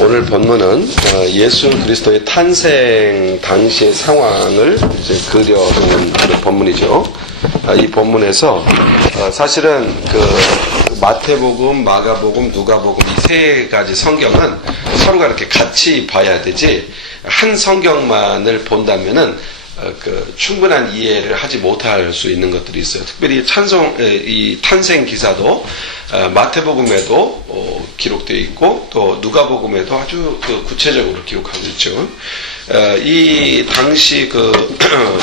오늘 본문은 예수 그리스도의 탄생 당시의 상황을 이제 그려놓은 본문이죠. 이 본문에서 사실은 그 마태복음, 마가복음, 누가복음 이 세 가지 성경은 서로가 이렇게 같이 봐야 되지 한 성경만을 본다면은 충분한 이해를 하지 못할 수 있는 것들이 있어요. 특별히 이 탄생 기사도 마태복음에도 기록되어 있고 또 누가복음에도 아주 구체적으로 기록하고 있죠. 이 당시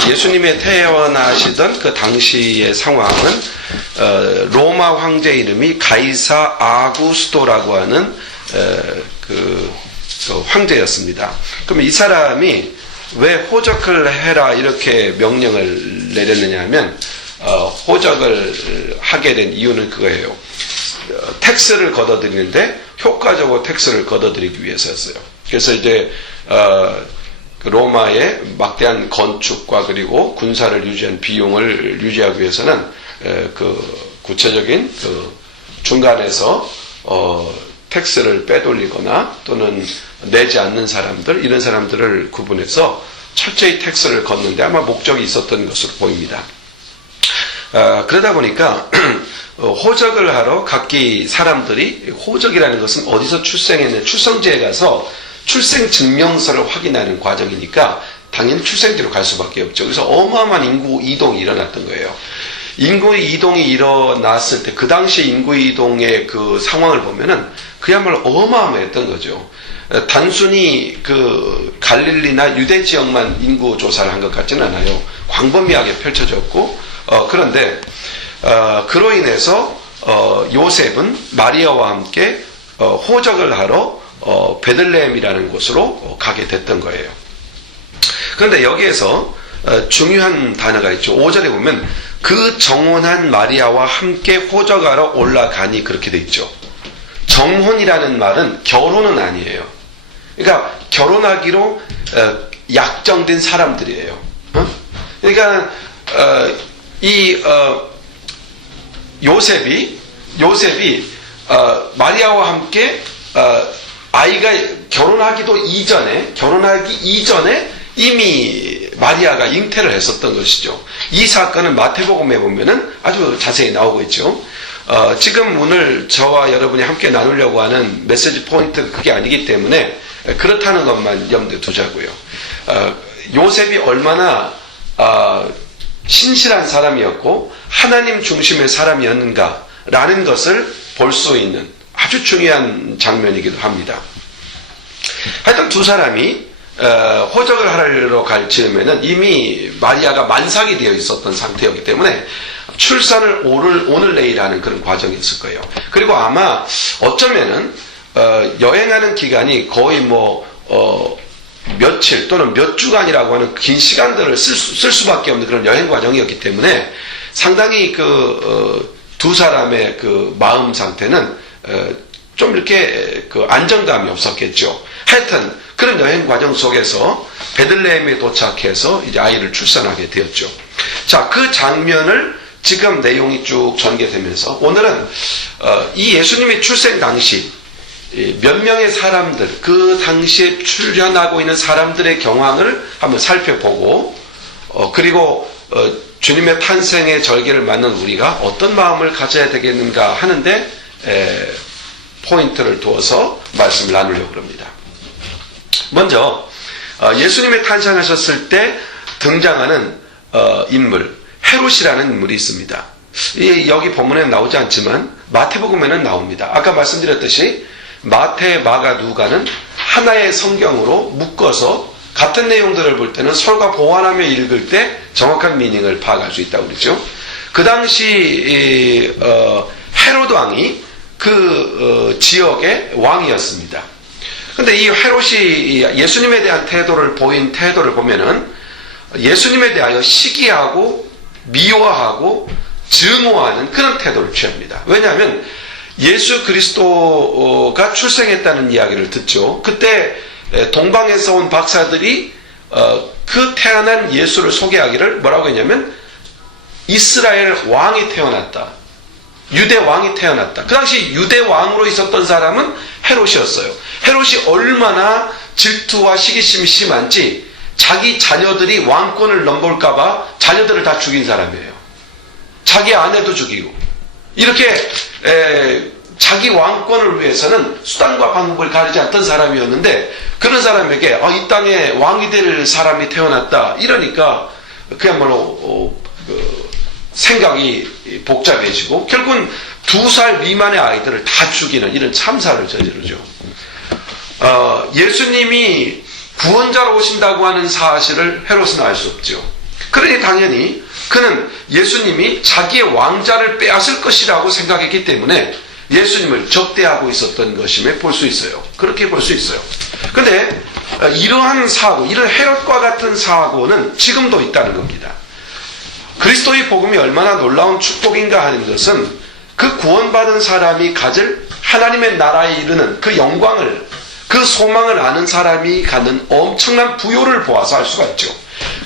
예수님의 태어나시던 그 당시의 상황은 로마 황제 이름이 가이사 아구스토라고 하는 그 황제였습니다. 그럼 이 사람이 왜 호적을 해라 이렇게 명령을 내렸느냐 하면 호적을 하게 된 이유는 그거예요. 텍스를 걷어들이는데 효과적으로 텍스를 걷어들이기 위해서였어요. 그래서 이제 로마의 막대한 건축과 그리고 군사를 유지한 비용을 유지하기 위해서는 구체적인 중간에서 텍스를 빼돌리거나 또는 내지 않는 사람들, 이런 사람들을 구분해서 철저히 텍스를 걷는데 아마 목적이 있었던 것으로 보입니다. 그러다 보니까 호적을 하러 각기 사람들이, 호적이라는 것은 어디서 출생했는지 출생지에 가서 출생 증명서를 확인하는 과정이니까 당연히 출생지로 갈 수밖에 없죠. 그래서 어마어마한 인구 이동이 일어났던 거예요. 인구 이동이 일어났을 때 그 당시 인구 이동의 그 상황을 보면은 그야말로 어마어마했던 거죠. 단순히 갈릴리나 유대 지역만 인구 조사를 한 것 같지는 않아요. 광범위하게 펼쳐졌고 그런데 그로 인해서 요셉은 마리아와 함께 호적을 하러 베들레헴이라는 곳으로 가게 됐던 거예요. 그런데 여기에서 중요한 단어가 있죠. 5절에 보면 그 정혼한 마리아와 함께 호적하러 올라가니 그렇게 돼 있죠. 정혼이라는 말은 결혼은 아니에요. 그러니까 결혼하기로 약정된 사람들이에요. 그러니까 요셉이 마리아와 함께 아이가 결혼하기 이전에 이미 마리아가 잉태를 했었던 것이죠. 이 사건은 마태복음에 보면은 아주 자세히 나오고 있죠. 지금 오늘 저와 여러분이 함께 나누려고 하는 메시지 포인트가 그게 아니기 때문에 그렇다는 것만 염두에 두자고요. 요셉이 얼마나 신실한 사람이었고 하나님 중심의 사람이었는가라는 것을 볼 수 있는 아주 중요한 장면이기도 합니다. 하여튼 두 사람이 호적을 하러 갈 즈음에는 이미 마리아가 만삭이 되어 있었던 상태였기 때문에 출산을 오늘 내일 하는 그런 과정이었을 거예요. 그리고 아마 어쩌면은 여행하는 기간이 거의 며칠 또는 몇 주간이라고 하는 긴 시간들을 쓸 수밖에 없는 그런 여행 과정이었기 때문에 상당히 두 사람의 마음 상태는 좀 이렇게 안정감이 없었겠죠. 하여튼 그런 여행 과정 속에서 베들레헴에 도착해서 이제 아이를 출산하게 되었죠. 자, 그 장면을 지금 내용이 쭉 전개되면서 오늘은 이 예수님의 출생 당시 몇 명의 사람들, 그 당시에 출현하고 있는 사람들의 경황을 한번 살펴보고 그리고 주님의 탄생의 절기를 맞는 우리가 어떤 마음을 가져야 되겠는가 하는데 포인트를 두어서 말씀을 나누려고 합니다. 먼저 예수님의 탄생하셨을 때 등장하는 인물 헤롯이라는 인물이 있습니다. 여기 본문에는 나오지 않지만 마태복음에는 나옵니다. 아까 말씀드렸듯이 마태, 마가, 누가는 하나의 성경으로 묶어서 같은 내용들을 볼 때는 서로가 보완하며 읽을 때 정확한 미닝을 파악할 수 있다고 그러죠. 그 당시 헤롯 왕이 그 지역의 왕이었습니다. 근데 이 헤롯이 예수님에 대한 보인 태도를 보면은 예수님에 대하여 시기하고 미워하고 증오하는 그런 태도를 취합니다. 왜냐하면 예수 그리스도가 출생했다는 이야기를 듣죠. 그때 동방에서 온 박사들이 그 태어난 예수를 소개하기를 뭐라고 했냐면 이스라엘 왕이 태어났다. 유대 왕이 태어났다. 그 당시 유대 왕으로 있었던 사람은 헤롯이었어요. 헤롯이 얼마나 질투와 시기심이 심한지 자기 자녀들이 왕권을 넘볼까봐 자녀들을 다 죽인 사람이에요. 자기 아내도 죽이고 이렇게 자기 왕권을 위해서는 수단과 방법을 가리지 않던 사람이었는데, 그런 사람에게 이 땅에 왕이 될 사람이 태어났다 이러니까 그야말로 생각이 복잡해지고 결국은 2살 미만의 아이들을 다 죽이는 이런 참사를 저지르죠. 예수님이 구원자로 오신다고 하는 사실을 헤롯은 알 수 없죠. 그러니 당연히 그는 예수님이 자기의 왕자를 빼앗을 것이라고 생각했기 때문에 예수님을 적대하고 있었던 것임에 볼 수 있어요. 그렇게 볼 수 있어요. 그런데 이러한 사고, 이런 헤롯과 같은 사고는 지금도 있다는 겁니다. 그리스도의 복음이 얼마나 놀라운 축복인가 하는 것은 그 구원받은 사람이 가질 하나님의 나라에 이르는 그 영광을, 그 소망을 아는 사람이 갖는 엄청난 부요를 보아서 알 수가 있죠.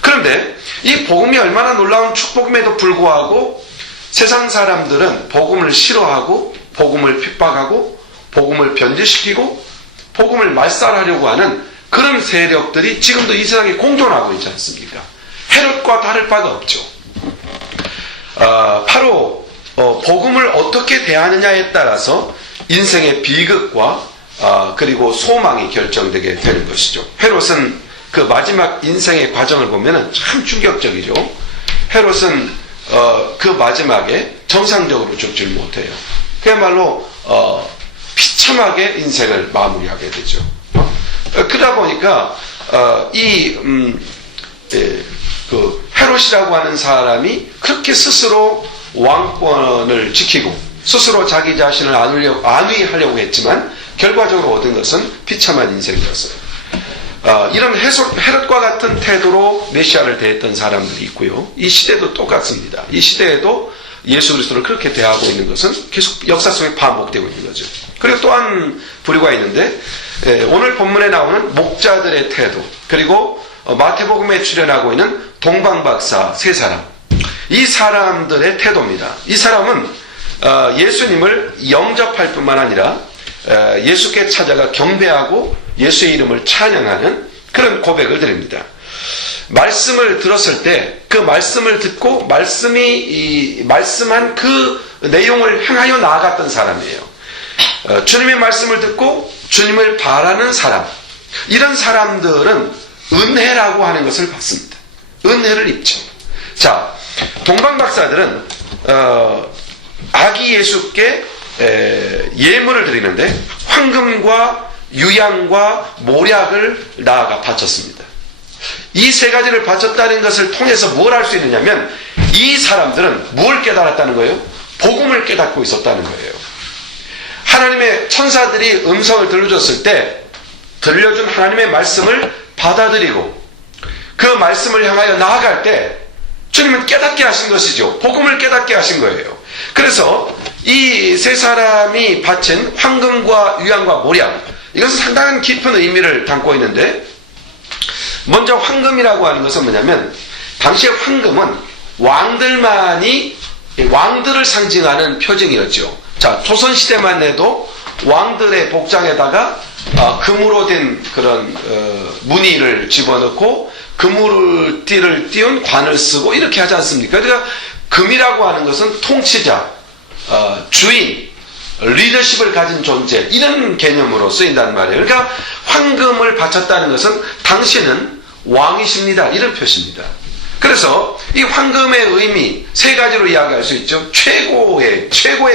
그런데 이 복음이 얼마나 놀라운 축복임에도 불구하고 세상 사람들은 복음을 싫어하고 복음을 핍박하고 복음을 변질시키고 복음을 말살하려고 하는 그런 세력들이 지금도 이 세상에 공존하고 있지 않습니까? 헤롯과 다를 바가 없죠. 바로 복음을 어떻게 대하느냐에 따라서 인생의 비극과 그리고 소망이 결정되게 되는 것이죠. 헤롯은 그 마지막 인생의 과정을 보면 참 충격적이죠. 헤롯은 그 마지막에 정상적으로 죽질 못해요. 그야말로 비참하게 인생을 마무리하게 되죠. 그러다 보니까 그 헤롯이라고 하는 사람이 그렇게 스스로 왕권을 지키고 스스로 자기 자신을 안위하려고 했지만 결과적으로 얻은 것은 비참한 인생이었어요. 이런 헤롯과 같은 태도로 메시아를 대했던 사람들이 있고요. 이 시대도 똑같습니다. 이 시대에도 예수 그리스도를 그렇게 대하고 있는 것은 계속 역사 속에 반복되고 있는 거죠. 그리고 또 한 부류가 있는데, 오늘 본문에 나오는 목자들의 태도, 그리고 마태복음에 출연하고 있는 동방박사 세 사람, 이 사람들의 태도입니다. 이 사람은 예수님을 영접할 뿐만 아니라 예수께 찾아가 경배하고 예수의 이름을 찬양하는 그런 고백을 드립니다. 말씀을 들었을 때 그 말씀을 듣고 말씀한 그 내용을 향하여 나아갔던 사람이에요. 주님의 말씀을 듣고 주님을 바라는 사람, 이런 사람들은 은혜라고 하는 것을 받습니다. 은혜를 입죠. 자, 동방박사들은 아기 예수께 예물을 드리는데 황금과 유향과 모략을 나아가 바쳤습니다. 이 세 가지를 바쳤다는 것을 통해서 뭘 할 수 있느냐면, 이 사람들은 뭘 깨달았다는 거예요? 복음을 깨닫고 있었다는 거예요. 하나님의 천사들이 음성을 들려줬을 때 들려준 하나님의 말씀을 받아들이고 그 말씀을 향하여 나아갈 때 주님은 깨닫게 하신 것이죠. 복음을 깨닫게 하신 거예요. 그래서 이 세 사람이 바친 황금과 유향과 모략, 이것은 상당한 깊은 의미를 담고 있는데, 먼저 황금이라고 하는 것은 뭐냐면, 당시의 황금은 왕들을 상징하는 표징이었죠. 자, 조선시대만 해도 왕들의 복장에다가 금으로 된 그런 무늬를 집어넣고 금으로띠를 띄운 관을 쓰고 이렇게 하지 않습니까? 그러니까 금이라고 하는 것은 통치자, 주인, 리더십을 가진 존재, 이런 개념으로 쓰인다는 말이에요. 그러니까 황금을 바쳤다는 것은 당신은 왕이십니다, 이런 표시입니다. 그래서 이 황금의 의미 세 가지로 이야기할 수 있죠. 최고의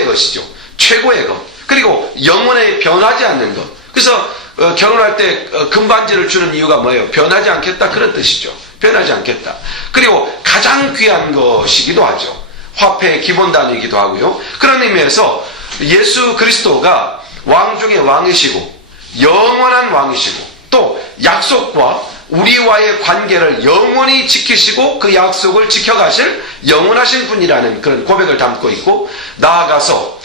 것이죠. 최고의 것. 그리고 영원히 변하지 않는 것. 그래서 결혼할 때 금반지를 주는 이유가 뭐예요? 변하지 않겠다, 그런 뜻이죠. 변하지 않겠다. 그리고 가장 귀한 것이기도 하죠. 화폐의 기본 단위이기도 하고요. 그런 의미에서 예수 그리스도가 왕 중에 왕이시고 영원한 왕이시고 또 약속과 우리와의 관계를 영원히 지키시고 그 약속을 지켜가실 영원하신 분이라는 그런 고백을 담고 있고, 나아가서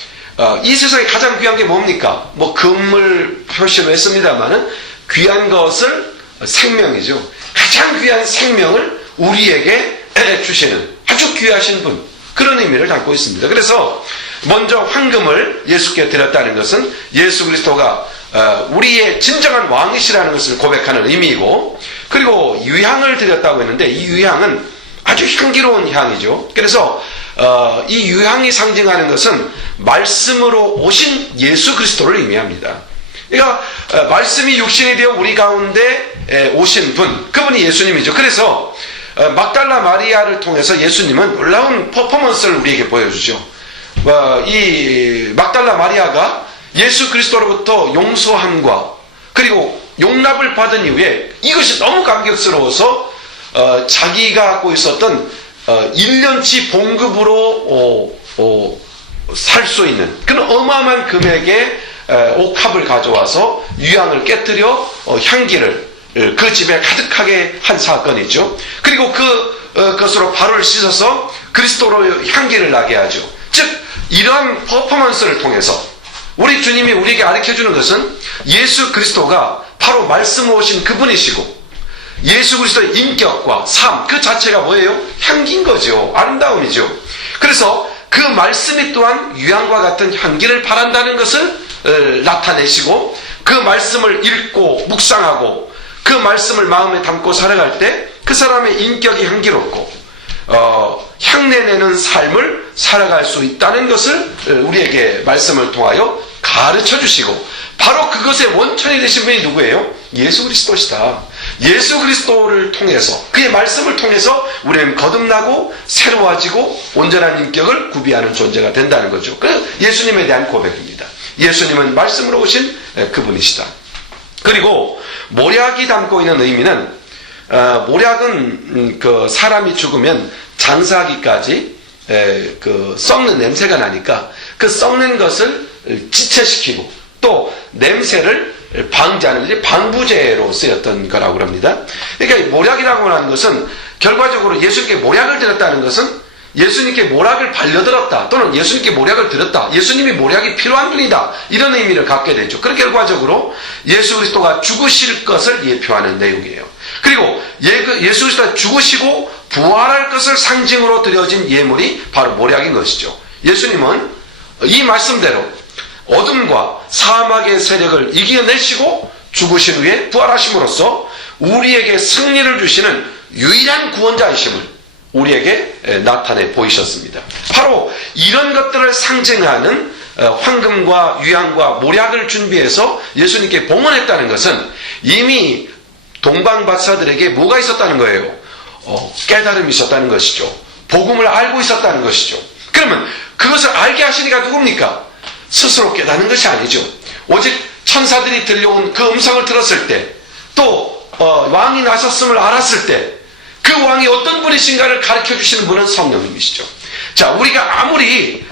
이 세상에 가장 귀한 게 뭡니까? 뭐 금을 표시로 했습니다마는 귀한 것을 생명이죠. 가장 귀한 생명을 우리에게 주시는 아주 귀하신 분, 그런 의미를 담고 있습니다. 그래서 먼저 황금을 예수께 드렸다는 것은 예수 그리스도가 우리의 진정한 왕이시라는 것을 고백하는 의미이고, 그리고 유향을 드렸다고 했는데 이 유향은 아주 향기로운 향이죠. 그래서 이 유향이 상징하는 것은 말씀으로 오신 예수 그리스도를 의미합니다. 그러니까 말씀이 육신이 되어 우리 가운데 오신 분, 그분이 예수님이죠. 그래서 막달라 마리아를 통해서 예수님은 놀라운 퍼포먼스를 우리에게 보여주죠. 이 막달라 마리아가 예수 그리스도로부터 용서함과 그리고 용납을 받은 이후에 이것이 너무 감격스러워서 자기가 갖고 있었던 1년치 봉급으로 살 수 있는 그런 어마어마한 금액의 옥합을 가져와서 유향을 깨뜨려 향기를 그 집에 가득하게 한 사건이죠. 그리고 그것으로 발을 씻어서 그리스도로 향기를 나게 하죠. 즉 이러한 퍼포먼스를 통해서 우리 주님이 우리에게 가르쳐주는 것은 예수 그리스도가 바로 말씀으로 오신 그분이시고, 예수 그리스도의 인격과 삶 그 자체가 뭐예요? 향기인 거죠. 아름다움이죠. 그래서 그 말씀이 또한 유향과 같은 향기를 바란다는 것을 나타내시고, 그 말씀을 읽고 묵상하고 그 말씀을 마음에 담고 살아갈 때 그 사람의 인격이 향기롭고 향내내는 삶을 살아갈 수 있다는 것을 우리에게 말씀을 통하여 가르쳐 주시고, 바로 그것의 원천이 되신 분이 누구예요? 예수 그리스도시다. 예수 그리스도를 통해서, 그의 말씀을 통해서 우리는 거듭나고 새로워지고 온전한 인격을 구비하는 존재가 된다는 거죠. 그 예수님에 대한 고백입니다. 예수님은 말씀으로 오신 그분이시다. 그리고 모략이 담고 있는 의미는, 모략은 그 사람이 죽으면 장사하기까지 그 썩는 냄새가 나니까 그 썩는 것을 지체시키고 또 냄새를 방지하는 것이 방부제로 쓰였던 거라고 합니다. 그러니까 모략이라고 하는 것은 결과적으로 예수님께 모략을 드렸다는 것은 예수님께 모략을 반려들었다, 또는 예수님께 모략을 드렸다, 예수님이 모략이 필요한 분이다, 이런 의미를 갖게 되죠. 그런 결과적으로 예수 그리스도가 죽으실 것을 예표하는 내용이에요. 그리고 예수 그리스도가 죽으시고 부활할 것을 상징으로 드려진 예물이 바로 모략인 것이죠. 예수님은 이 말씀대로 어둠과 사막의 세력을 이겨내시고 죽으신 후에 부활하심으로써 우리에게 승리를 주시는 유일한 구원자이심을 우리에게 나타내 보이셨습니다. 바로 이런 것들을 상징하는 황금과 유향과 모략을 준비해서 예수님께 봉헌했다는 것은 이미 동방박사들에게 뭐가 있었다는 거예요? 깨달음이 있었다는 것이죠. 복음을 알고 있었다는 것이죠. 그러면 그것을 알게 하시니까 누굽니까? 스스로 깨닫는 것이 아니죠. 오직 천사들이 들려온 그 음성을 들었을 때, 또 왕이 나섰음을 알았을 때 그 왕이 어떤 분이신가를 가르쳐 주시는 분은 성령님이시죠. 자, 우리가 아무리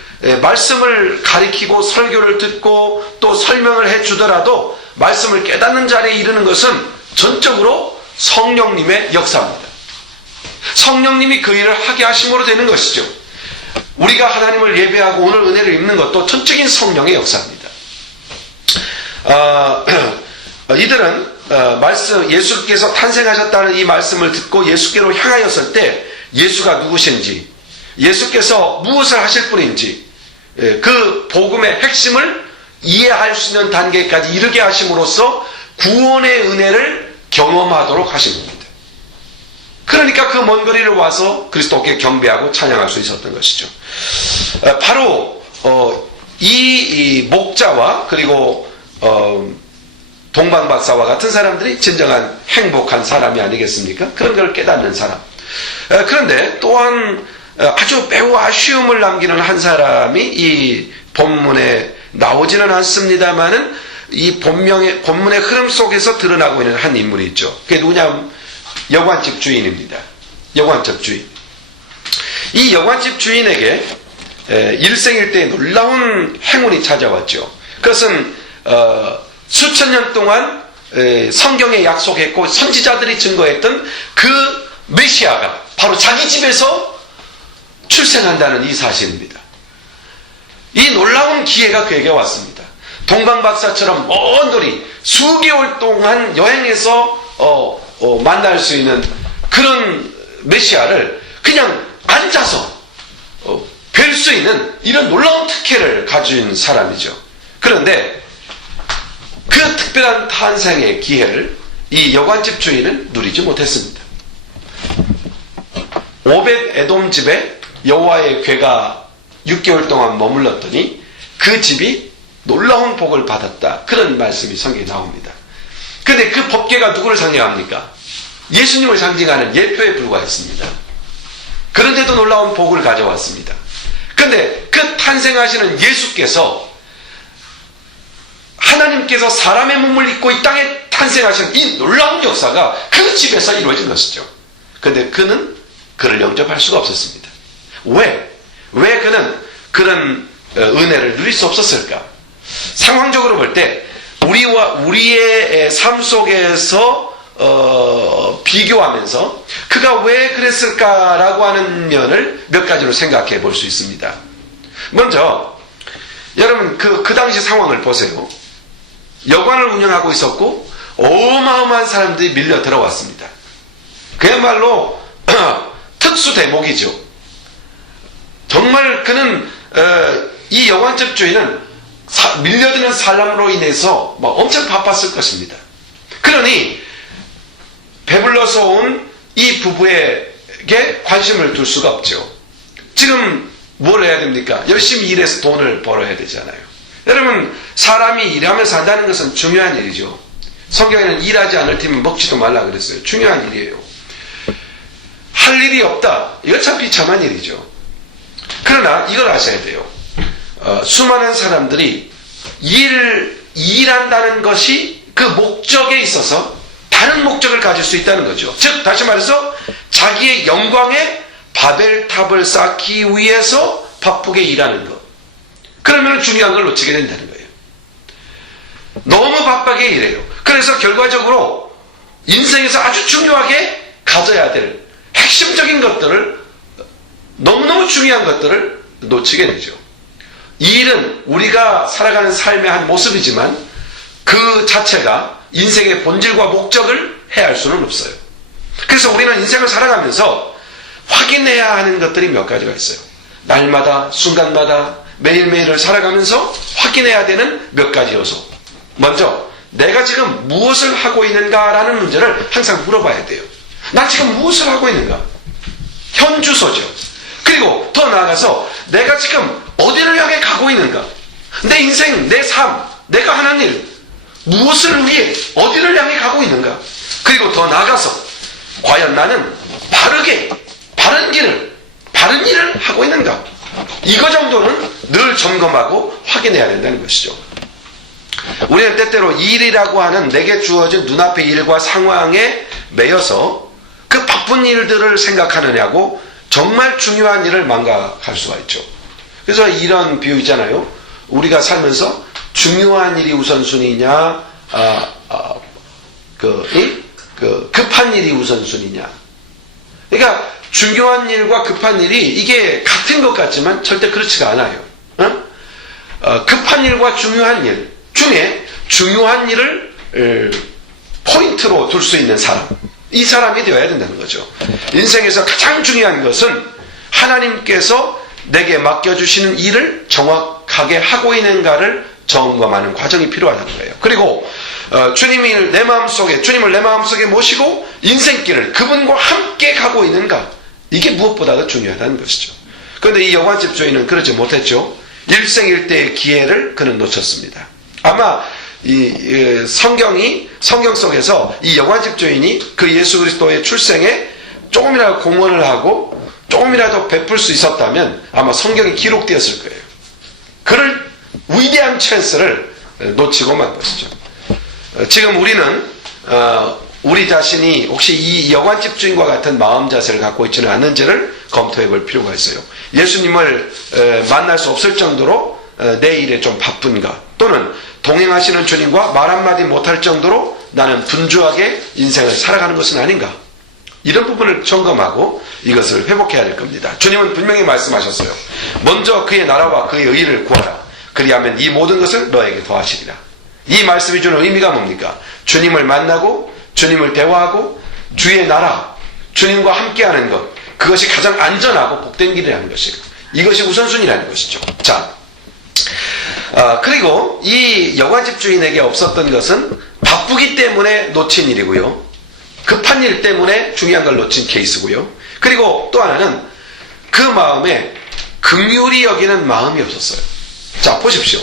말씀을 가리키고 설교를 듣고 또 설명을 해주더라도 말씀을 깨닫는 자리에 이르는 것은 전적으로 성령님의 역사입니다. 성령님이 그 일을 하게 하심으로 되는 것이죠. 우리가 하나님을 예배하고 오늘 은혜를 입는 것도 전적인 성령의 역사입니다. 이들은 예수께서 탄생하셨다는 이 말씀을 듣고 예수께로 향하였을 때 예수가 누구신지, 예수께서 무엇을 하실 분인지, 그 복음의 핵심을 이해할 수 있는 단계까지 이르게 하심으로써 구원의 은혜를 경험하도록 하신 겁니다. 그러니까 그 먼 거리를 와서 그리스도께 경배하고 찬양할 수 있었던 것이죠. 바로 이 목자와 그리고 동방박사와 같은 사람들이 진정한 행복한 사람이 아니겠습니까? 그런 걸 깨닫는 사람. 그런데 또한 아주 매우 아쉬움을 남기는 한 사람이 이 본문에 나오지는 않습니다만은 이 본문의 흐름 속에서 드러나고 있는 한 인물이 있죠. 그게 누구냐면 여관집 주인입니다. 여관집 주인. 이 여관집 주인에게 일생일대에 놀라운 행운이 찾아왔죠. 그것은 수천 년 동안 성경에 약속했고 선지자들이 증거했던 그 메시아가 바로 자기 집에서 출생한다는 이 사실입니다. 이 놀라운 기회가 그에게 왔습니다. 동방박사처럼 먼 거리 수개월 동안 여행해서 만날 수 있는 그런 메시아를 그냥 앉아서 뵐 수 있는 이런 놀라운 특혜를 가진 사람이죠. 그런데 그 특별한 탄생의 기회를 이 여관집 주인은 누리지 못했습니다. 오벳 에돔 집에 여호와의 궤가 6개월 동안 머물렀더니 그 집이 놀라운 복을 받았다. 그런 말씀이 성경에 나옵니다. 그런데 그 법궤가 누구를 상징합니까? 예수님을 상징하는 예표에 불과했습니다. 그런데도 놀라운 복을 가져왔습니다. 그런데 그 탄생하시는 예수께서 하나님께서 사람의 몸을 입고 이 땅에 탄생하신 이 놀라운 역사가 그 집에서 이루어진 것이죠. 그런데 그는 그를 영접할 수가 없었습니다. 왜 그는 그런 은혜를 누릴 수 없었을까? 상황적으로 볼 때 우리의 삶 속에서 비교하면서 그가 왜 그랬을까라고 하는 면을 몇 가지로 생각해 볼 수 있습니다. 먼저 여러분 그 당시 상황을 보세요. 여관을 운영하고 있었고 어마어마한 사람들이 밀려 들어왔습니다. 그야말로 특수 대목이죠. 정말 그는 이 여관집 주인은 밀려드는 사람으로 인해서 엄청 바빴을 것입니다. 그러니 배불러서 온 이 부부에게 관심을 둘 수가 없죠. 지금 뭘 해야 됩니까? 열심히 일해서 돈을 벌어야 되잖아요. 여러분 사람이 일하며 산다는 것은 중요한 일이죠. 성경에는 일하지 않을 테면 먹지도 말라 그랬어요. 중요한 일이에요. 할 일이 없다. 이거 참 비참한 일이죠. 그러나 이걸 아셔야 돼요. 수많은 사람들이 일한다는 것이 그 목적에 있어서 다른 목적을 가질 수 있다는 거죠. 즉 다시 말해서 자기의 영광의 바벨탑을 쌓기 위해서 바쁘게 일하는 것. 그러면 중요한 걸 놓치게 된다는 거예요. 너무 바쁘게 일해요. 그래서 결과적으로 인생에서 아주 중요하게 가져야 될 핵심적인 것들을, 너무너무 중요한 것들을 놓치게 되죠. 이 일은 우리가 살아가는 삶의 한 모습이지만 그 자체가 인생의 본질과 목적을 해할 수는 없어요. 그래서 우리는 인생을 살아가면서 확인해야 하는 것들이 몇 가지가 있어요. 날마다, 순간마다, 매일매일을 살아가면서 확인해야 되는 몇 가지 요소. 먼저 내가 지금 무엇을 하고 있는가라는 문제를 항상 물어봐야 돼요. 나 지금 무엇을 하고 있는가? 현주소죠. 그리고 더 나아가서 내가 지금 어디를 향해 가고 있는가? 내 인생, 내 삶, 내가 하는 일, 무엇을 위해 어디를 향해 가고 있는가? 그리고 더 나아가서 과연 나는 바른 일을 하고 있는가? 이거 정도는 늘 점검하고 확인해야 된다는 것이죠. 우리는 때때로 일이라고 하는 내게 주어진 눈앞의 일과 상황에 매여서 그 바쁜 일들을 생각하느냐고 정말 중요한 일을 망각할 수가 있죠. 그래서 이런 비유 있잖아요. 우리가 살면서 중요한 일이 우선순위냐, 급한 일이 우선순위냐. 그러니까 중요한 일과 급한 일이 이게 같은 것 같지만 절대 그렇지가 않아요. 급한 일과 중요한 일 중에 중요한 일을 포인트로 둘 수 있는 사람, 이 사람이 되어야 된다는 거죠. 인생에서 가장 중요한 것은 하나님께서 내게 맡겨주시는 일을 정확하게 하고 있는가를 점검하는 과정이 필요하다는 거예요. 그리고 주님을 내 마음속에 모시고 인생길을 그분과 함께 가고 있는가, 이게 무엇보다도 중요하다는 것이죠. 그런데 이 여관집 주인은 그러지 못했죠. 일생일대의 기회를 그는 놓쳤습니다. 아마 이 성경 속에서 이 여관집 주인이 그 예수 그리스도의 출생에 조금이라도 공헌을 하고 조금이라도 베풀 수 있었다면 아마 성경이 기록되었을 거예요. 그를 위대한 찬스를 놓치고 만 것이죠. 지금 우리는 우리 자신이 혹시 이 여관집 주인과 같은 마음 자세를 갖고 있지는 않는지를 검토해 볼 필요가 있어요. 예수님을 만날 수 없을 정도로 내 일에 좀 바쁜가, 또는 동행하시는 주님과 말 한마디 못할 정도로 나는 분주하게 인생을 살아가는 것은 아닌가, 이런 부분을 점검하고 이것을 회복해야 될 겁니다. 주님은 분명히 말씀하셨어요. 먼저 그의 나라와 그의 의를 구하라. 그리하면 이 모든 것을 너에게 더하시리라. 이 말씀이 주는 의미가 뭡니까? 주님을 만나고 주님을 대화하고 주의 나라, 주님과 함께하는 것, 그것이 가장 안전하고 복된 길이라는 것이에요. 이것이 우선순위라는 것이죠. 자, 그리고 이 여관집 주인에게 없었던 것은 바쁘기 때문에 놓친 일이고요. 급한 일 때문에 중요한 걸 놓친 케이스고요. 그리고 또 하나는 그 마음에 긍휼히 여기는 마음이 없었어요. 자, 보십시오.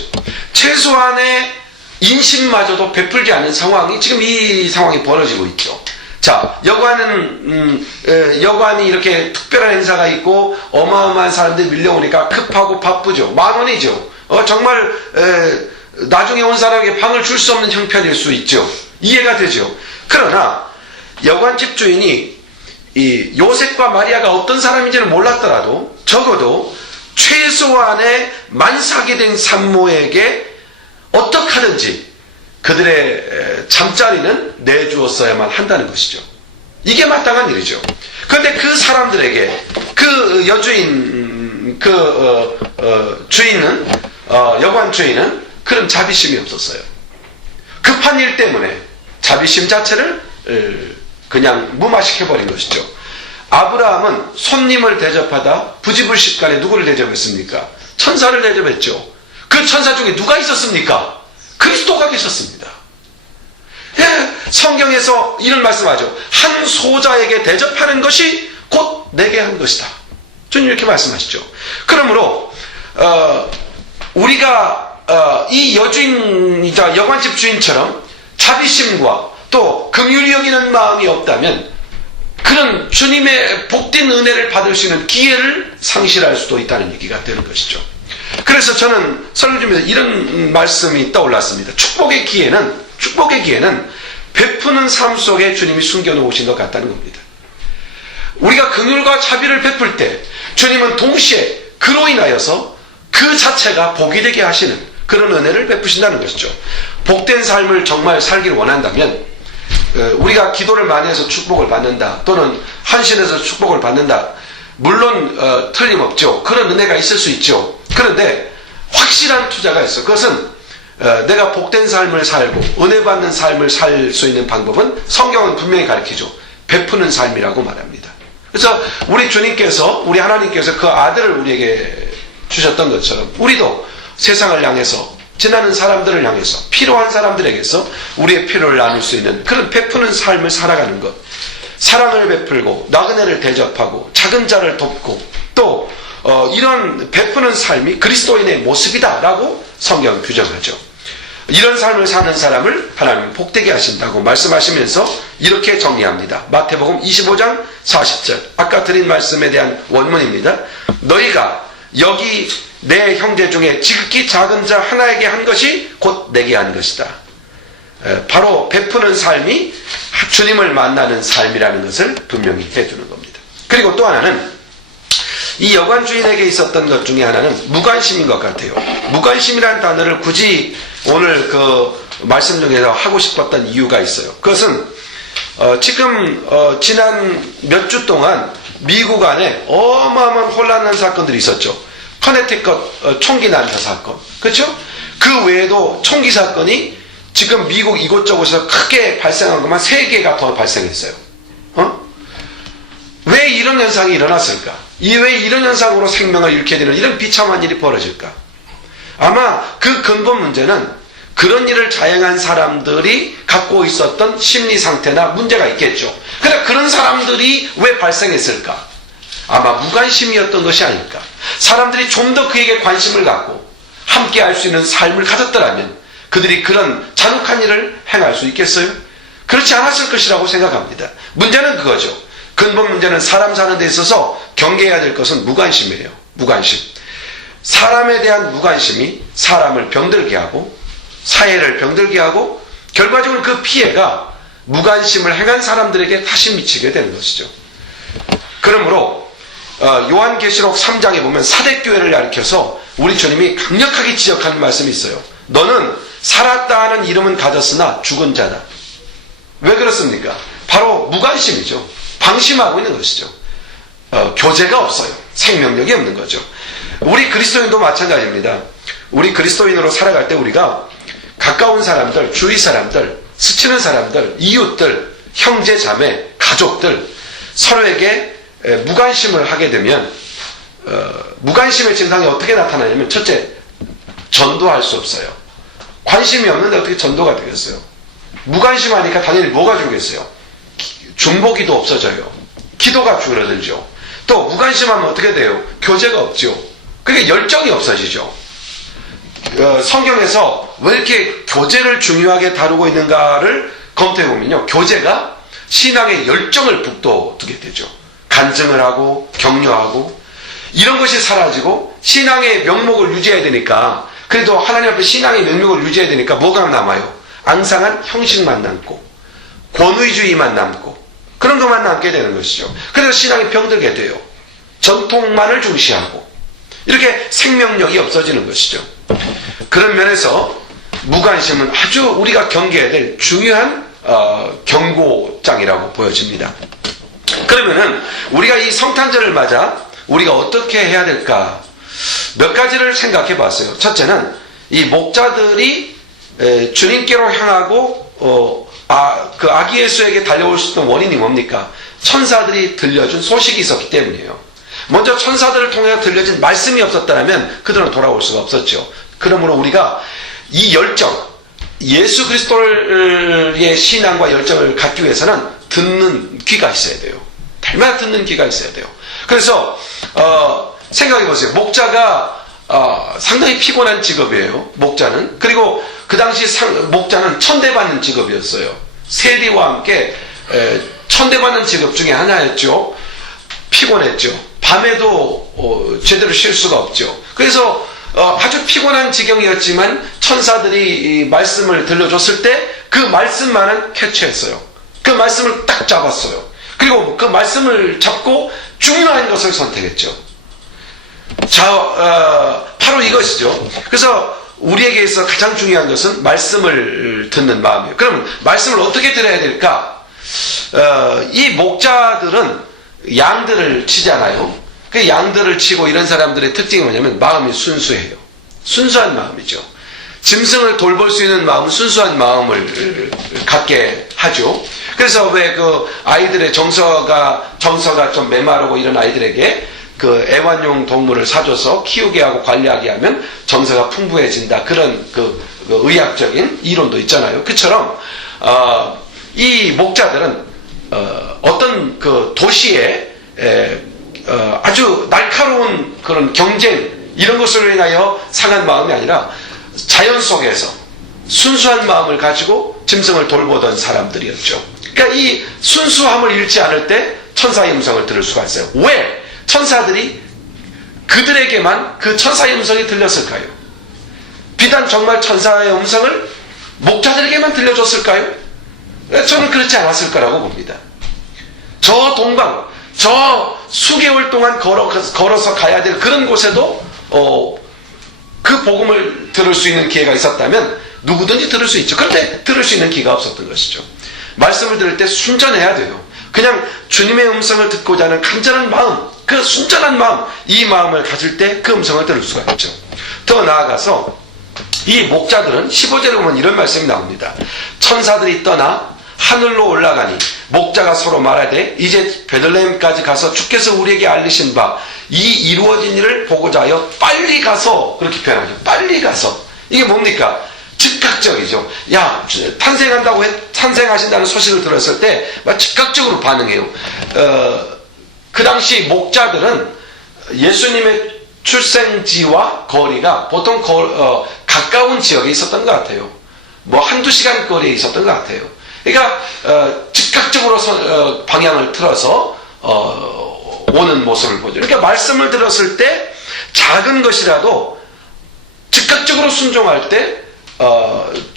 최소한의 인심마저도 베풀지 않는 상황이 지금 이 상황이 벌어지고 있죠. 자, 여관이 이렇게 특별한 행사가 있고 어마어마한 사람들이 밀려오니까 급하고 바쁘죠. 만원이죠. 정말 나중에 온 사람에게 방을 줄 수 없는 형편일 수 있죠. 이해가 되죠. 그러나 여관집 주인이 이 요셉과 마리아가 어떤 사람인지는 몰랐더라도 적어도 최소한의 만삭이 된 산모에게 어떻게 하든지 그들의 잠자리는 내주었어야만 한다는 것이죠. 이게 마땅한 일이죠. 그런데 그 사람들에게 그 여주인, 주인은, 여관 주인은 그런 자비심이 없었어요. 급한 일 때문에 자비심 자체를 그냥 무마시켜버린 것이죠. 아브라함은 손님을 대접하다 부지불식간에 누구를 대접했습니까? 천사를 대접했죠. 그 천사 중에 누가 있었습니까? 그리스도가 계셨습니다. 예, 성경에서 이런 말씀하죠. 한 소자에게 대접하는 것이 곧 내게 한 것이다. 주님 이렇게 말씀하시죠. 그러므로 우리가 이 여주인이자 여관집 주인처럼 자비심과 또 긍휼히 여기는 마음이 없다면 그런 주님의 복된 은혜를 받을 수 있는 기회를 상실할 수도 있다는 얘기가 되는 것이죠. 그래서 저는 설교 중에서 이런 말씀이 떠올랐습니다. 축복의 기회는 베푸는 삶 속에 주님이 숨겨놓으신 것 같다는 겁니다. 우리가 긍휼과 자비를 베풀 때 주님은 동시에 그로 인하여서 그 자체가 복이 되게 하시는 그런 은혜를 베푸신다는 것이죠. 복된 삶을 정말 살기를 원한다면 우리가 기도를 많이 해서 축복을 받는다 또는 헌신해서 축복을 받는다, 물론 틀림없죠. 그런 은혜가 있을 수 있죠. 그런데 확실한 투자가 있어. 그것은 내가 복된 삶을 살고 은혜 받는 삶을 살 수 있는 방법은 성경은 분명히 가르치죠. 베푸는 삶이라고 말합니다. 그래서 우리 주님께서, 우리 하나님께서 그 아들을 우리에게 주셨던 것처럼 우리도 세상을 향해서, 지나는 사람들을 향해서, 필요한 사람들에게서 우리의 필요를 나눌 수 있는 그런 베푸는 삶을 살아가는 것, 사랑을 베풀고 나그네를 대접하고 작은 자를 돕고 또 이런 베푸는 삶이 그리스도인의 모습이다라고 성경은 규정하죠. 이런 삶을 사는 사람을 하나님은 복되게 하신다고 말씀하시면서 이렇게 정리합니다. 마태복음 25장 40절, 아까 드린 말씀에 대한 원문입니다. 너희가 여기 내 형제 중에 지극히 작은 자 하나에게 한 것이 곧 내게 한 것이다. 바로 베푸는 삶이 주님을 만나는 삶이라는 것을 분명히 해주는 겁니다. 그리고 또 하나는 이 여관 주인에게 있었던 것 중에 하나는 무관심인 것 같아요. 무관심이라는 단어를 굳이 오늘 그 말씀 중에서 하고 싶었던 이유가 있어요. 그것은 지금 지난 몇 주 동안 미국 안에 어마어마한 혼란한 사건들이 있었죠. 커네티컷 총기 난사 사건, 그렇죠? 그 외에도 총기 사건이 지금 미국 이곳저곳에서 크게 발생한 것만 3개가 더 발생했어요. 왜 이런 현상이 일어났을까? 왜 이런 현상으로 생명을 잃게 되는 이런 비참한 일이 벌어질까? 아마 그 근본 문제는 그런 일을 자행한 사람들이 갖고 있었던 심리 상태나 문제가 있겠죠. 그러나 그런 사람들이 왜 발생했을까? 아마 무관심이었던 것이 아닐까. 사람들이 좀 더 그에게 관심을 갖고 함께 할 수 있는 삶을 가졌더라면 그들이 그런 잔혹한 일을 행할 수 있겠어요? 그렇지 않았을 것이라고 생각합니다. 문제는 그거죠. 근본 문제는 사람 사는 데 있어서 경계해야 될 것은 무관심이에요. 무관심. 사람에 대한 무관심이 사람을 병들게 하고 사회를 병들게 하고 결과적으로 그 피해가 무관심을 행한 사람들에게 다시 미치게 되는 것이죠. 그러므로 요한계시록 3장에 보면 사대교회를 가리켜서 우리 주님이 강력하게 지적하는 말씀이 있어요. 너는 살았다 하는 이름은 가졌으나 죽은 자다. 왜 그렇습니까? 바로 무관심이죠. 방심하고 있는 것이죠. 교제가 없어요. 생명력이 없는 거죠. 우리 그리스도인도 마찬가지입니다. 우리 그리스도인으로 살아갈 때 우리가 가까운 사람들, 주위 사람들, 스치는 사람들, 이웃들, 형제 자매, 가족들 서로에게 무관심을 하게 되면 무관심의 증상이 어떻게 나타나냐면, 첫째, 전도할 수 없어요. 관심이 없는데 어떻게 전도가 되겠어요? 무관심하니까 당연히 뭐가 줄겠어요? 중보기도 없어져요. 기도가 줄어들죠. 또 무관심하면 어떻게 돼요? 교제가 없죠. 그게 열정이 없어지죠. 성경에서 왜 이렇게 교제를 중요하게 다루고 있는가를 검토해보면요, 교제가 신앙의 열정을 북돋우게 되죠. 간증을 하고 격려하고 이런 것이 사라지고 신앙의 명목을 유지해야 되니까, 그래도 하나님 앞에 신앙의 명목을 유지해야 되니까 뭐가 남아요? 앙상한 형식만 남고 권위주의만 남고 그런 것만 남게 되는 것이죠. 그래서 신앙이 병들게 돼요. 전통만을 중시하고 이렇게 생명력이 없어지는 것이죠. 그런 면에서 무관심은 아주 우리가 경계해야 될 중요한 경고장이라고 보여집니다. 그러면은 우리가 이 성탄절을 맞아 우리가 어떻게 해야 될까? 몇 가지를 생각해 봤어요. 첫째는 이 목자들이 주님께로 향하고 그 아기 예수에게 달려올 수 있는 원인이 뭡니까? 천사들이 들려준 소식이 있었기 때문이에요. 먼저 천사들을 통해 들려진 말씀이 없었다면 그들은 돌아올 수가 없었죠. 그러므로 우리가 이 열정, 예수 그리스도의 신앙과 열정을 갖기 위해서는 듣는 귀가 있어야 돼요. 달마다 듣는 귀가 있어야 돼요. 그래서 생각해 보세요. 목자가 상당히 피곤한 직업이에요. 목자는. 그리고 그 당시 목자는 천대받는 직업이었어요. 세리와 함께 천대받는 직업 중에 하나였죠. 피곤했죠. 밤에도 제대로 쉴 수가 없죠. 그래서 아주 피곤한 지경이었지만 천사들이 이 말씀을 들려줬을 때 그 말씀만은 캐치했어요. 그 말씀을 딱 잡았어요. 그리고 그 말씀을 잡고 중요한 것을 선택했죠. 바로 이것이죠. 그래서 우리에게 있어 가장 중요한 것은 말씀을 듣는 마음이에요. 그럼 말씀을 어떻게 들어야 될까? 이 목자들은 양들을 치잖아요. 그 양들을 치고 이런 사람들의 특징이 뭐냐면 마음이 순수해요. 순수한 마음이죠. 짐승을 돌볼 수 있는 마음은 순수한 마음을 갖게 하죠. 그래서 왜 그 아이들의 정서가 좀 메마르고 이런 아이들에게 그 애완용 동물을 사줘서 키우게 하고 관리하게 하면 정서가 풍부해진다. 그런 그 의학적인 이론도 있잖아요. 그처럼 이 목자들은 어떤 그 도시에 아주 날카로운 그런 경쟁 이런 것으로 인하여 상한 마음이 아니라 자연 속에서 순수한 마음을 가지고 짐승을 돌보던 사람들이었죠. 그러니까 이 순수함을 잃지 않을 때 천사의 음성을 들을 수가 있어요. 왜 천사들이 그들에게만 그 천사의 음성이 들렸을까요? 비단 정말 천사의 음성을 목자들에게만 들려줬을까요? 저는 그렇지 않았을 거라고 봅니다. 저 동방, 저 수개월 동안 걸어서 가야 될 그런 곳에도 그 복음을 들을 수 있는 기회가 있었다면 누구든지 들을 수 있죠. 그런데 들을 수 있는 기회가 없었던 것이죠. 말씀을 들을 때 순전해야 돼요. 그냥 주님의 음성을 듣고자 하는 간절한 마음, 그 순전한 마음, 이 마음을 가질 때 그 음성을 들을 수가 있죠. 더 나아가서 이 목자들은 15절에 보면 이런 말씀이 나옵니다. 천사들이 떠나 하늘로 올라가니 목자가 서로 말하되 이제 베들레헴까지 가서 주께서 우리에게 알리신 바 이 이루어진 일을 보고자 하여 빨리 가서, 그렇게 표현하죠. 빨리 가서. 이게 뭡니까? 즉각적이죠. 야, 탄생하신다는 소식을 들었을 때 즉각적으로 반응해요. 그 당시 목자들은 예수님의 출생지와 거리가 보통 가까운 지역에 있었던 것 같아요. 뭐 한두 시간 거리에 있었던 것 같아요. 그러니까 즉각적으로 방향을 틀어서 오는 모습을 보죠. 그러니까 말씀을 들었을 때 작은 것이라도 즉각적으로 순종할 때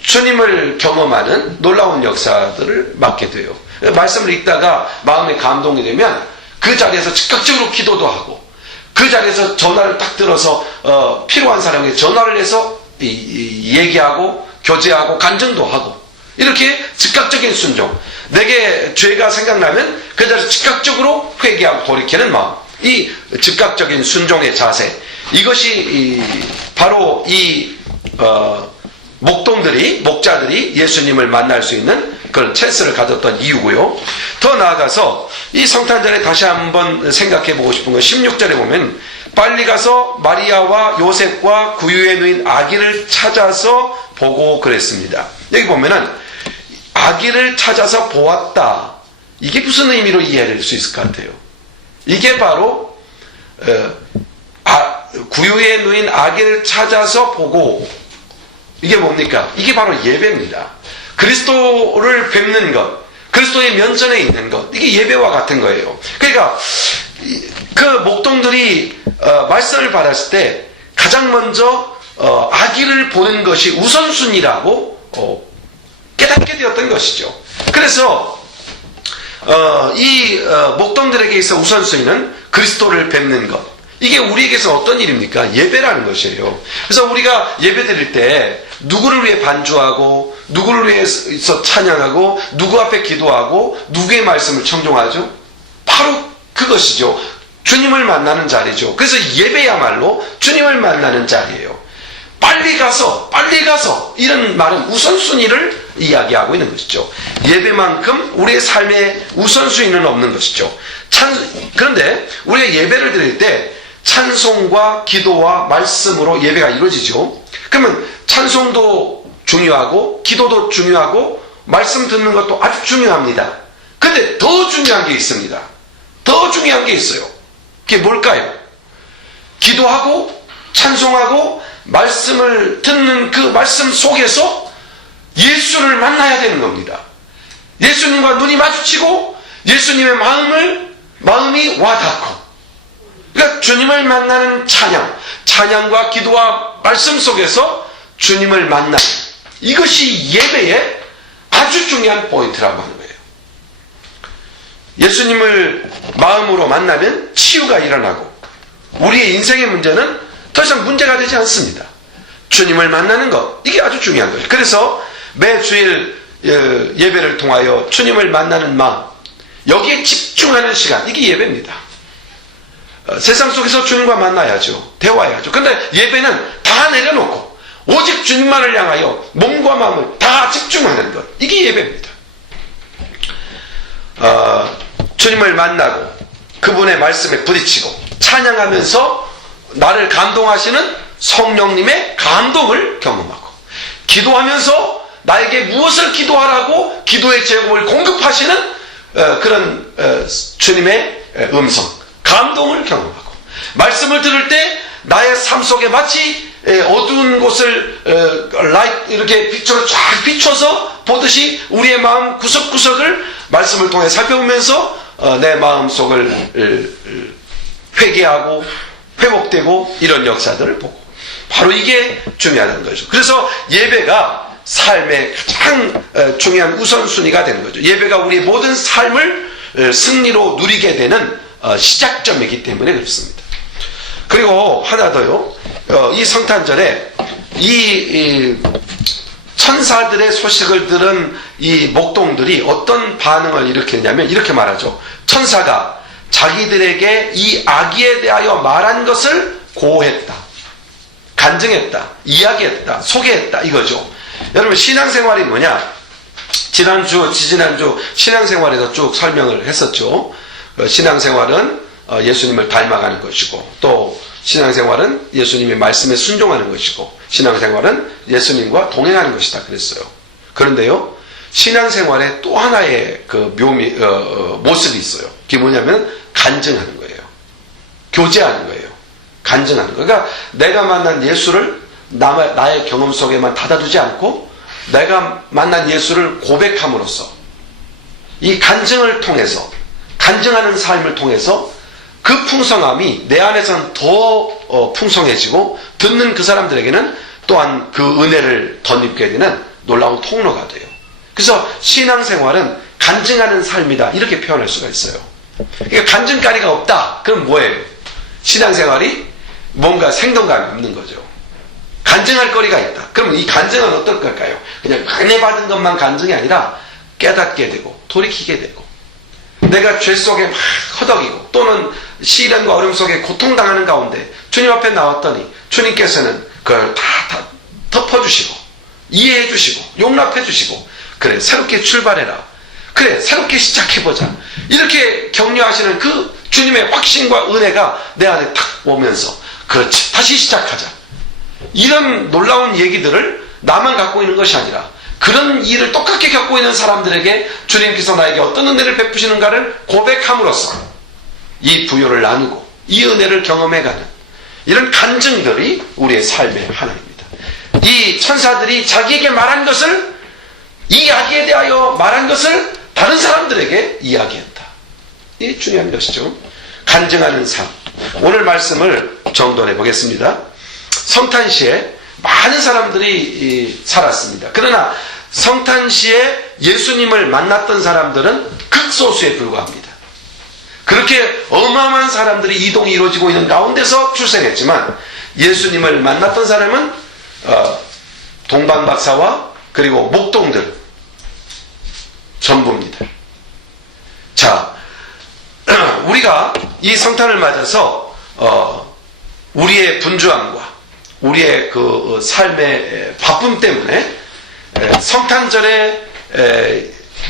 주님을 경험하는 놀라운 역사들을 맡게 돼요. 말씀을 읽다가 마음에 감동이 되면 그 자리에서 즉각적으로 기도도 하고 그 자리에서 전화를 딱 들어서 필요한 사람에게 전화를 해서 얘기하고 교제하고 간증도 하고 이렇게 즉각적인 순종. 내게 죄가 생각나면 그 자리에서 즉각적으로 회개하고 돌이키는 마음. 이 즉각적인 순종의 자세. 이것이 바로 이 목자들이 예수님을 만날 수 있는 그런 찬스를 가졌던 이유고요. 더 나아가서 이 성탄절에 다시 한번 생각해 보고 싶은 건 16절에 보면 빨리 가서 마리아와 요셉과 구유에 누인 아기를 찾아서 보고 그랬습니다. 여기 보면은 아기를 찾아서 보았다. 이게 무슨 의미로 이해할 수 있을 것 같아요? 이게 바로 구유에 누인 아기를 찾아서 보고, 이게 뭡니까? 이게 바로 예배입니다. 그리스도를 뵙는 것, 그리스도의 면전에 있는 것, 이게 예배와 같은 거예요. 그러니까 그 목동들이 말씀을 받았을 때 가장 먼저 아기를 보는 것이 우선순위라고 깨닫게 되었던 것이죠. 그래서 이 목동들에게 있어 우선순위는 그리스도를 뵙는 것, 이게 우리에게서 어떤 일입니까? 예배라는 것이에요. 그래서 우리가 예배 드릴 때 누구를 위해 반주하고, 누구를 위해서 찬양하고, 누구 앞에 기도하고, 누구의 말씀을 청종하죠? 바로 그것이죠. 주님을 만나는 자리죠. 그래서 예배야말로 주님을 만나는 자리예요. 빨리 가서 이런 말은 우선순위를 이야기하고 있는 것이죠. 예배만큼 우리의 삶에 우선순위는 없는 것이죠. 그런데 우리가 예배를 드릴 때 찬송과 기도와 말씀으로 예배가 이루어지죠. 그러면 찬송도 중요하고 기도도 중요하고 말씀 듣는 것도 아주 중요합니다. 그런데 더 중요한 게 있습니다. 더 중요한 게 있어요. 그게 뭘까요? 기도하고 찬송하고 말씀을 듣는 그 말씀 속에서 예수를 만나야 되는 겁니다. 예수님과 눈이 마주치고 예수님의 마음이 와닿고, 그러니까 주님을 만나는 찬양과 기도와 말씀 속에서 주님을 만나는, 이것이 예배의 아주 중요한 포인트라고 하는 거예요. 예수님을 마음으로 만나면 치유가 일어나고 우리의 인생의 문제는 더 이상 문제가 되지 않습니다. 주님을 만나는 것, 이게 아주 중요한 거예요. 그래서 매주일 예배를 통하여 주님을 만나는 마음, 여기에 집중하는 시간, 이게 예배입니다. 세상 속에서 주님과 만나야죠. 대화해야죠. 그런데 예배는 다 내려놓고 오직 주님만을 향하여 몸과 마음을 다 집중하는 것, 이게 예배입니다. 주님을 만나고 그분의 말씀에 부딪히고 찬양하면서 나를 감동하시는 성령님의 감동을 경험하고, 기도하면서 나에게 무엇을 기도하라고 기도의 제공을 공급하시는 그런 주님의 음성, 감동을 경험하고, 말씀을 들을 때 나의 삶 속에 마치 어두운 곳을 이렇게 빛으로 쫙 비춰서 보듯이 우리의 마음 구석구석을 말씀을 통해 살펴보면서 내 마음 속을 회개하고 회복되고, 이런 역사들을 보고, 바로 이게 중요한 거죠. 그래서 예배가 삶의 가장 중요한 우선순위가 되는 거죠. 예배가 우리의 모든 삶을 승리로 누리게 되는 시작점이기 때문에 그렇습니다. 그리고 하나 더요. 이 성탄절에 이 천사들의 소식을 들은 이 목동들이 어떤 반응을 일으켰냐면 이렇게 말하죠. 천사가 자기들에게 이 아기에 대하여 말한 것을 고했다, 간증했다, 이야기했다, 소개했다, 이거죠. 여러분, 신앙생활이 뭐냐? 지난주 신앙생활에서 쭉 설명을 했었죠. 신앙생활은 예수님을 닮아가는 것이고, 또 신앙생활은 예수님의 말씀에 순종하는 것이고, 신앙생활은 예수님과 동행하는 것이다 그랬어요. 그런데요, 신앙생활에 또 하나의 그 모습이 있어요. 그게 뭐냐면 간증하는 거예요. 교제하는 거예요. 간증하는 거예요. 그러니까 내가 만난 예수를 나의 경험 속에만 닫아두지 않고 내가 만난 예수를 고백함으로써, 이 간증을 통해서, 간증하는 삶을 통해서 그 풍성함이 내 안에서는 더 풍성해지고, 듣는 그 사람들에게는 또한 그 은혜를 덧입게 되는 놀라운 통로가 돼요. 그래서 신앙생활은 간증하는 삶이다, 이렇게 표현할 수가 있어요. 그러니까 간증거리가 없다, 그럼 뭐예요? 신앙생활이 뭔가 생동감이 없는 거죠. 간증할 거리가 있다. 그러면 이 간증은 어떨 걸까요? 그냥 은혜 받은 것만 간증이 아니라 깨닫게 되고 돌이키게 되고, 내가 죄 속에 막 허덕이고 또는 시련과 어려움 속에 고통당하는 가운데 주님 앞에 나왔더니 주님께서는 그걸 다 덮어주시고 이해해주시고 용납해주시고, 그래 새롭게 출발해라, 그래 새롭게 시작해보자, 이렇게 격려하시는 그 주님의 확신과 은혜가 내 안에 탁 오면서, 그렇지, 다시 시작하자. 이런 놀라운 얘기들을 나만 갖고 있는 것이 아니라 그런 일을 똑같이 겪고 있는 사람들에게 주님께서 나에게 어떤 은혜를 베푸시는가를 고백함으로써 이 부요를 나누고 이 은혜를 경험해가는 이런 간증들이 우리의 삶의 하나입니다. 이 천사들이 자기에게 말한 것을, 이야기에 대하여 말한 것을 다른 사람들에게 이야기했다. 이게 중요한 것이죠. 간증하는 삶. 오늘 말씀을 정돈해 보겠습니다. 성탄시에 많은 사람들이 살았습니다. 그러나 성탄시에 예수님을 만났던 사람들은 극소수에 불과합니다. 그렇게 어마어마한 사람들이 이동이 이루어지고 있는 가운데서 출생했지만 예수님을 만났던 사람은 동방박사와 그리고 목동들 전부입니다. 자, 우리가 이 성탄을 맞아서 우리의 분주함과 우리의 그 삶의 바쁨 때문에 성탄절에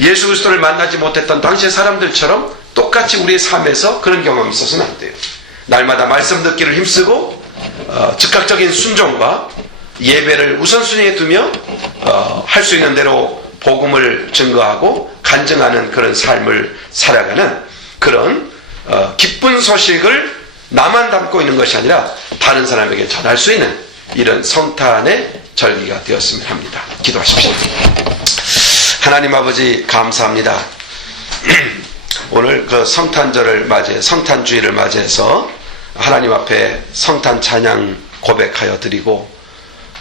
예수 그리스도를 만나지 못했던 당시의 사람들처럼 똑같이 우리의 삶에서 그런 경험이 있어서는 안 돼요. 날마다 말씀 듣기를 힘쓰고 즉각적인 순종과 예배를 우선순위에 두며 할 수 있는 대로 복음을 증거하고 간증하는 그런 삶을 살아가는 그런 기쁜 소식을 나만 담고 있는 것이 아니라 다른 사람에게 전할 수 있는 이런 성탄의 절기가 되었으면 합니다. 기도하십시오. 하나님 아버지 감사합니다. 오늘 그 성탄절을 맞이해 성탄주의를 맞이해서 하나님 앞에 성탄 찬양 고백하여 드리고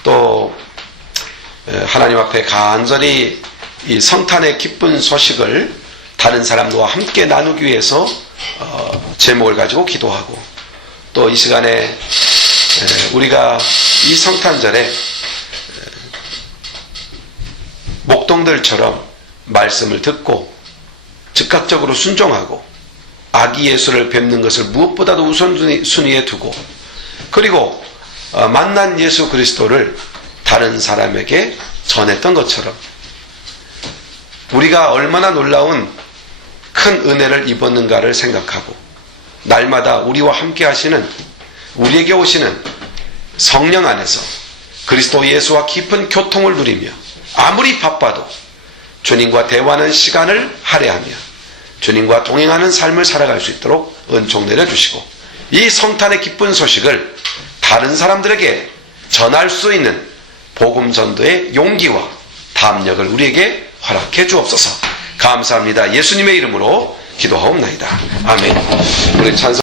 또 하나님 앞에 간절히 이 성탄의 기쁜 소식을 다른 사람들과 함께 나누기 위해서 제목을 가지고 기도하고 또 이 시간에 우리가 이 성탄절에 목동들처럼 말씀을 듣고 즉각적으로 순종하고 아기 예수를 뵙는 것을 무엇보다도 우선순위에 두고 그리고 만난 예수 그리스도를 다른 사람에게 전했던 것처럼 우리가 얼마나 놀라운 큰 은혜를 입었는가를 생각하고 날마다 우리와 함께 하시는 우리에게 오시는 성령 안에서 그리스도 예수와 깊은 교통을 누리며 아무리 바빠도 주님과 대화하는 시간을 할애하며 주님과 동행하는 삶을 살아갈 수 있도록 은총 내려주시고 이 성탄의 기쁜 소식을 다른 사람들에게 전할 수 있는 복음 전도의 용기와 담력을 우리에게 허락해 주옵소서. 감사합니다. 예수님의 이름으로 기도하옵나이다. 아멘. 우리 찬송